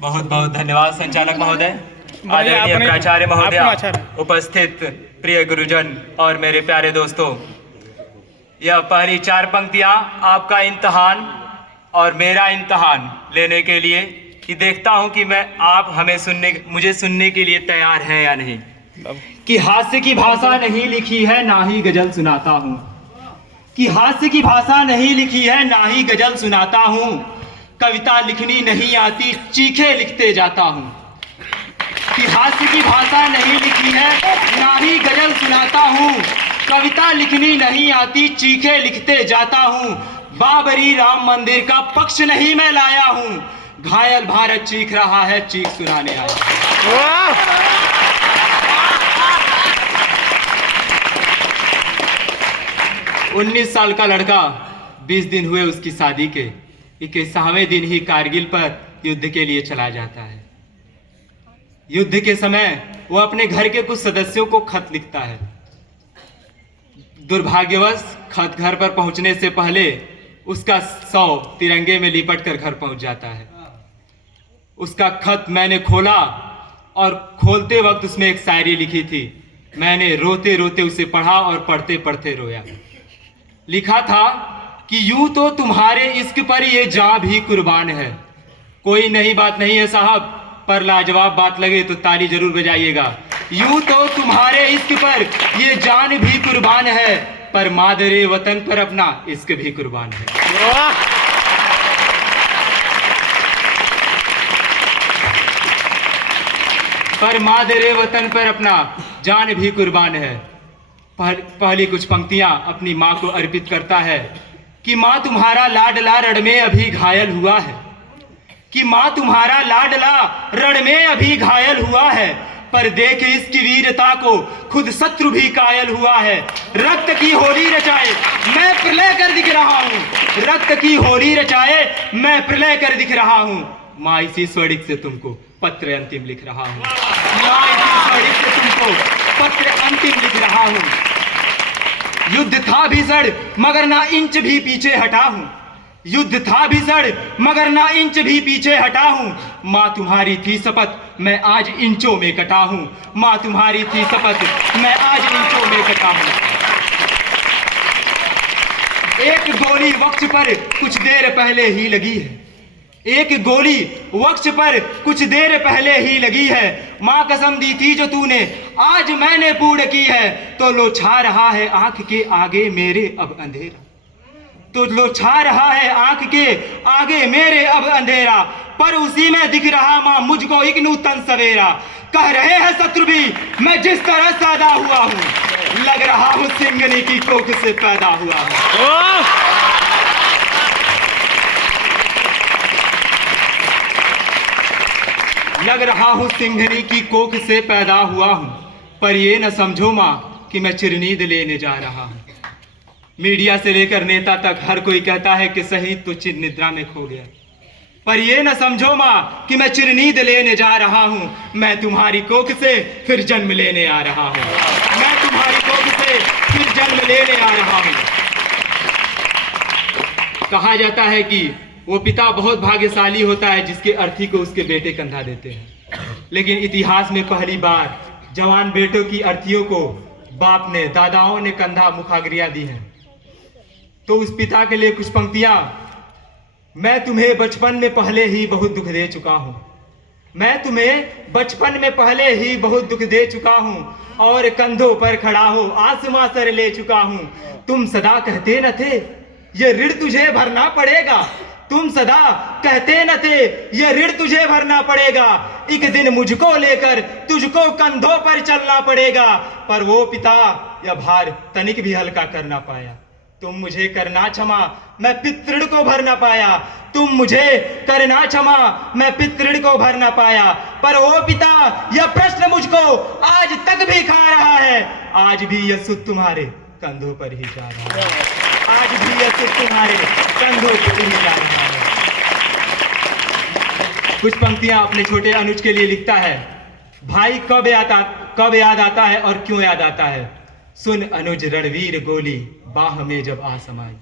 बहुत बहुत धन्यवाद संचालक महोदय, आदरणीय प्राचार्य महोदय, उपस्थित प्रिय गुरुजन और मेरे प्यारे दोस्तों। यह पहली 4 पंक्तियां आपका इम्तहान और मेरा इम्तहान लेने के लिए कि देखता हूं कि आप मुझे सुनने के लिए तैयार हैं या नहीं। कि हास्य की भाषा नहीं लिखी है ना ही गजल सुनाता हूं, कि हास्य की भाषा नहीं लिखी है ना ही गजल सुनाता हूं, कविता लिखनी नहीं आती चीखे लिखते जाता हूं। कि हास्य की भाषा नहीं लिखी है ना ही गजल सुनाता हूं, कविता लिखनी नहीं आती चीखे लिखते जाता हूं। बाबरी राम मंदिर का पक्ष नहीं मैं लाया हूं, घायल भारत चीख रहा है चीख सुनाने आया। 19 साल का लड़का, 20 दिन हुए उसकी शादी के, 21वें दिन ही कारगिल पर युद्ध के लिए चला जाता है। युद्ध के समय वो अपने घर के कुछ सदस्यों को खत लिखता है। दुर्भाग्यवश खत घर पर पहुंचने से पहले उसका शव तिरंगे में लिपट कर घर पहुंच जाता है। उसका खत मैंने खोला और खोलते वक्त उसमें एक शायरी लिखी थी। मैंने रोते रोते उसे पढ़ा और पढ़ते पढ़ते रोया। लिखा था कि यूं तो तुम्हारे इश्क पर ये जान भी कुर्बान है। कोई नई बात नहीं है साहब, पर लाजवाब बात लगे तो ताली जरूर बजाइएगा। यूं तो तुम्हारे इश्क पर ये जान भी कुर्बान है, पर मादरे वतन पर अपना इश्क भी कुर्बान है। 'पर मादरे वतन पर अपना जान भी कुर्बान है। पहली कुछ पंक्तियां अपनी माँ को अर्पित करता है कि माँ तुम्हारा लाडला रण में अभी घायल हुआ है, कि माँ तुम्हारा लाडला रण में अभी घायल हुआ है, पर देख इसकी वीरता को खुद शत्रु भी कायल हुआ है। रक्त की होली रचाए मैं प्रलय कर दिख रहा हूँ, रक्त की होली रचाए मैं प्रलय कर दिख रहा हूँ। माँ इसी स्वर्णिक से तुमको पत्र अंतिम लिख रहा हूँ, माँ इसी स्वर्णिक से तुमको पत्र अंतिम लिख रहा हूँ। युद्ध था भीषण मगर ना इंच भी पीछे हटा हूँ, युद्ध था भीषण मगर ना इंच भी पीछे हटा हूँ। माँ तुम्हारी थी शपथ मैं आज इंचों में कटा हूँ, माँ तुम्हारी थी शपथ मैं आज इंचों में कटा हूँ। एक गोली वक्ष पर कुछ देर पहले ही लगी है, एक गोली वक्ष पर कुछ देर पहले ही लगी है। माँ कसम दी थी जो तूने आज मैंने पूर्ण की है, तो लो छा रहा है आंख के आगे मेरे अब अंधेरा, तो लो छा रहा है आंख के आगे मेरे अब अंधेरा, पर उसी में दिख रहा माँ मुझको एक नूतन सवेरा। कह रहे हैं शत्रु भी मैं जिस तरह पैदा हुआ हूँ, लग रहा हूँ सिंगनी की कोख से पैदा हुआ हूँ। लग रहा हूँ सिंघनी की कोख से पैदा हुआ हूँ, पर ये न समझो माँ कि मैं चिरनीद लेने जा रहा हूँ। मीडिया से लेकर नेता तक हर कोई कहता है कि शहीद तो चिर निद्रा में खो गया, पर ये न समझो माँ कि मैं चिरनीद लेने जा रहा हूँ। मैं तुम्हारी कोख से फिर जन्म लेने आ रहा हूँ, मैं तुम्हारी कोख से फिर जन्म लेने आ रहा हूँ। कहा जाता है कि वो पिता बहुत भाग्यशाली होता है जिसके अर्थी को उसके बेटे कंधा देते हैं, लेकिन इतिहास में पहली बार जवान बेटों की अर्थियों को बाप ने, दादाओं ने कंधा मुखाग्रियां दी हैं। तो उस पिता के लिए कुछ पंक्तियां। मैं तुम्हें बचपन में पहले ही बहुत दुख दे चुका हूं, मैं तुम्हें बचपन में पहले ही बहुत दुख दे चुका हूं, और कंधों पर खड़ा हो आसमां सर ले चुका हूं। तुम सदा कहते न थे ये ऋण तुझे भरना पड़ेगा, तुम सदा कहते न थे ये ऋण तुझे भरना पड़ेगा, एक दिन मुझको लेकर तुझको कंधों पर चलना पड़ेगा। पर वो पिता यह भार तनिक भी हल्का कर ना पाया। तुम मुझे करना क्षमा मैं पितृण को भर ना पाया, तुम मुझे करना क्षमा मैं पितृण को भर ना पाया। पर वो पिता यह प्रश्न मुझको आज तक भी खा रहा है, आज भी यह सुध तुम्हारे कंधों पर ही जा रहा है, आज भी यह सुध तुम्हारे कंधों पर ही जा रहा है। कुछ पंक्तियां अपने छोटे अनुज के लिए लिखता है। भाई कब याद आता है और क्यों याद आता है, सुन अनुज रणवीर गोली बाह में जब आ समाई,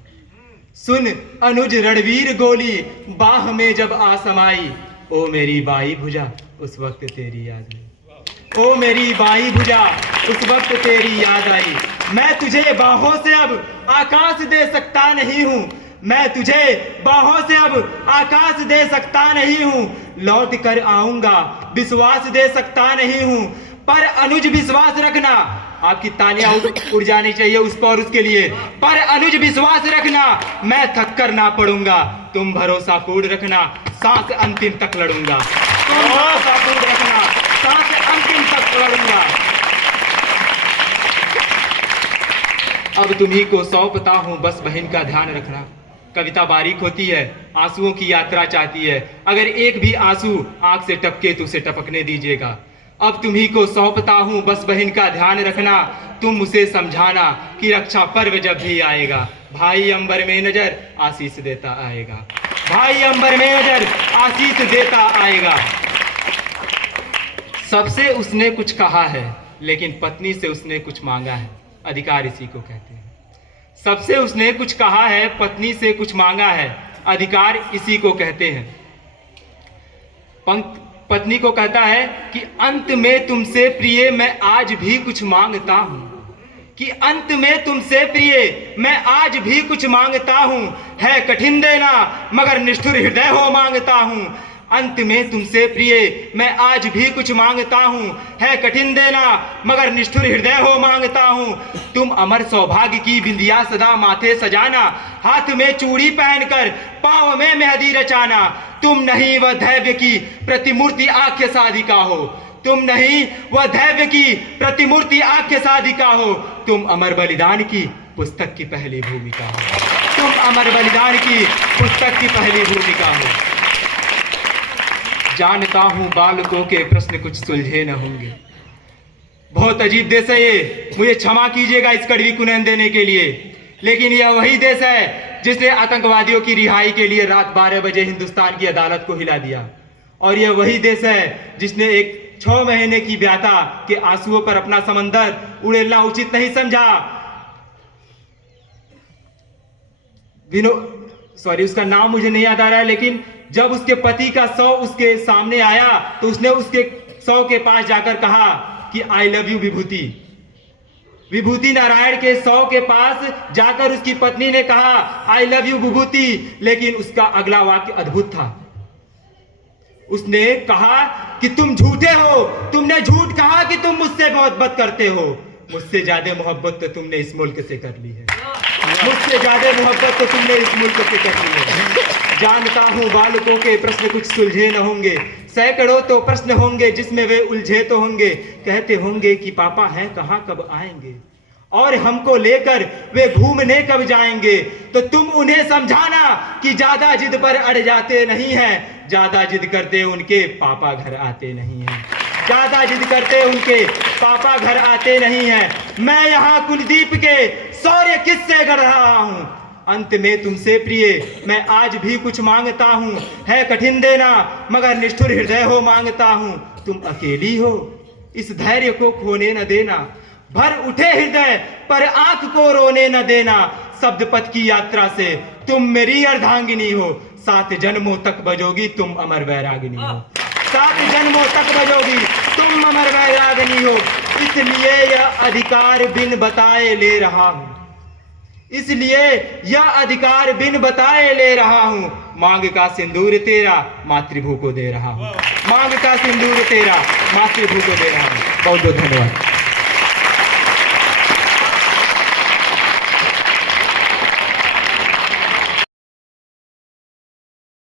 सुन अनुज रणवीर गोली बाह में जब आ समाई। ओ मेरी बाई भुजा उस वक्त तेरी याद आई। ओ मेरी बाई भुजा उस वक्त तेरी याद आई। मैं तुझे बाहों से अब आकाश दे सकता नहीं हूँ। मैं तुझे बाहों से अब आकाश दे सकता नहीं हूँ। लौट कर आऊंगा विश्वास दे सकता नहीं हूँ। पर अनुज विश्वास रखना, आपकी तालियां उड़ जानी चाहिए उस पर उसके लिए। पर अनुज विश्वास रखना, मैं थक कर ना पड़ूंगा। तुम भरोसा पूर्ण रखना, सांस अंतिम तक लड़ूंगा। तुम भरोसा पूर्ण रखना, सांस अंतिम तक लड़ूंगा। अब तुम्ही को सौंपता हूं बस बहन का ध्यान रखना। कविता बारीक होती है, आंसुओं की यात्रा चाहती है। अगर एक भी आंसू आंख से टपके तो उसे टपकने दीजिएगा। अब तुम्ही को सौंपता हूं बस बहन का ध्यान रखना। तुम उसे समझाना कि रक्षा पर्व जब भी आएगा, भाई अंबर में नजर आशीष देता आएगा। भाई अंबर में नजर आशीष देता आएगा। सबसे उसने कुछ कहा है लेकिन पत्नी से उसने कुछ मांगा है। अधिकार इसी को कहते हैं। सबसे उसने कुछ कहा है, पत्नी से कुछ मांगा है। अधिकार इसी को कहते हैं। पत्नी को कहता है कि अंत में तुमसे प्रिय मैं आज भी कुछ मांगता हूं। कि अंत में तुमसे प्रिय मैं आज भी कुछ मांगता हूं। है कठिन देना मगर निष्ठुर हृदय हो मांगता हूं। अंत में तुमसे प्रिय मैं आज भी कुछ मांगता हूँ। है कठिन देना मगर निष्ठुर हृदय हो मांगता हूँ। तुम अमर सौभाग्य की बिंदिया सदा माथे सजाना। हाथ में चूड़ी पहनकर पांव में मेहंदी रचाना। तुम नहीं वह दैव्य की प्रतिमूर्ति आख्य साधिका हो। तुम नहीं वह दैव्य की प्रतिमूर्ति आख्य साधिका हो। तुम अमर बलिदान की पुस्तक की पहली भूमिका हो। तुम अमर बलिदान की पुस्तक की पहली भूमिका हो। जानता हूं बालकों के प्रश्न कुछ सुलझे न होंगे। बहुत अजीब देश है ये, मुझे क्षमा कीजिएगा इस कड़वी कुनैन देने के लिए, लेकिन यह वही देश है जिसने आतंकवादियों की रिहाई के लिए रात 12 बजे हिंदुस्तान की अदालत को हिला दिया। और यह वही देश है जिसने एक 6 महीने की ब्याता के आंसुओं पर अपना समंदर उड़ेलना उचित नहीं समझा। उसका नाम मुझे नहीं याद आ रहा है, लेकिन जब उसके पति का शव उसके सामने आया तो उसने उसके शव के पास जाकर कहा कि आई लव यू विभूति। विभूति नारायण के शव के पास जाकर उसकी पत्नी ने कहा आई लव यू विभूति, लेकिन उसका अगला वाक्य अद्भुत था। उसने कहा कि तुम झूठे हो। तुमने झूठ कहा कि तुम मुझसे मोहब्बत करते हो। मुझसे ज्यादा मोहब्बत तो तुमने इस मुल्क से कर ली है। मुझसे ज्यादा मोहब्बत तो तुमने इस मुल्क से कर ली है। जानता हूं बालकों के प्रश्न कुछ सुलझे न होंगे। सैकड़ों तो प्रश्न होंगे जिसमें वे उलझे तो होंगे। कहते होंगे कि पापा हैं कहां, कब आएंगे, और हमको लेकर वे घूमने कब जाएंगे। तो तुम उन्हें समझाना कि ज्यादा जिद पर अड़ जाते नहीं हैं। ज्यादा जिद करते उनके पापा घर आते नहीं हैं। ज्यादा जिद करते उनके पापा घर आते नहीं हैं। मैं यहाँ कुलदीप के शौर्य किस्से गढ़ रहा हूँ। अंत में तुमसे प्रिय मैं आज भी कुछ मांगता हूँ। है कठिन देना मगर निष्ठुर हृदय हो मांगता हूँ। तुम अकेली हो इस धैर्य को खोने न देना। भर उठे हृदय पर आंख को रोने न देना। शब्द पथ की यात्रा से तुम मेरी अर्धांगिनी हो। 7 जन्मों तक बजोगी तुम अमर वैरागिनी हो। 7 जन्मों तक बजोगी तुम अमर वैरागिनी हो। इसलिए यह अधिकार बिन बताए ले रहा हूँ। इसलिए यह अधिकार बिन बताए ले रहा हूँ। मांग का सिंदूर तेरा मातृभू को दे रहा हूँ। मांग का सिंदूर तेरा मातृभू को दे रहा हूँ। बहुत बहुत धन्यवाद।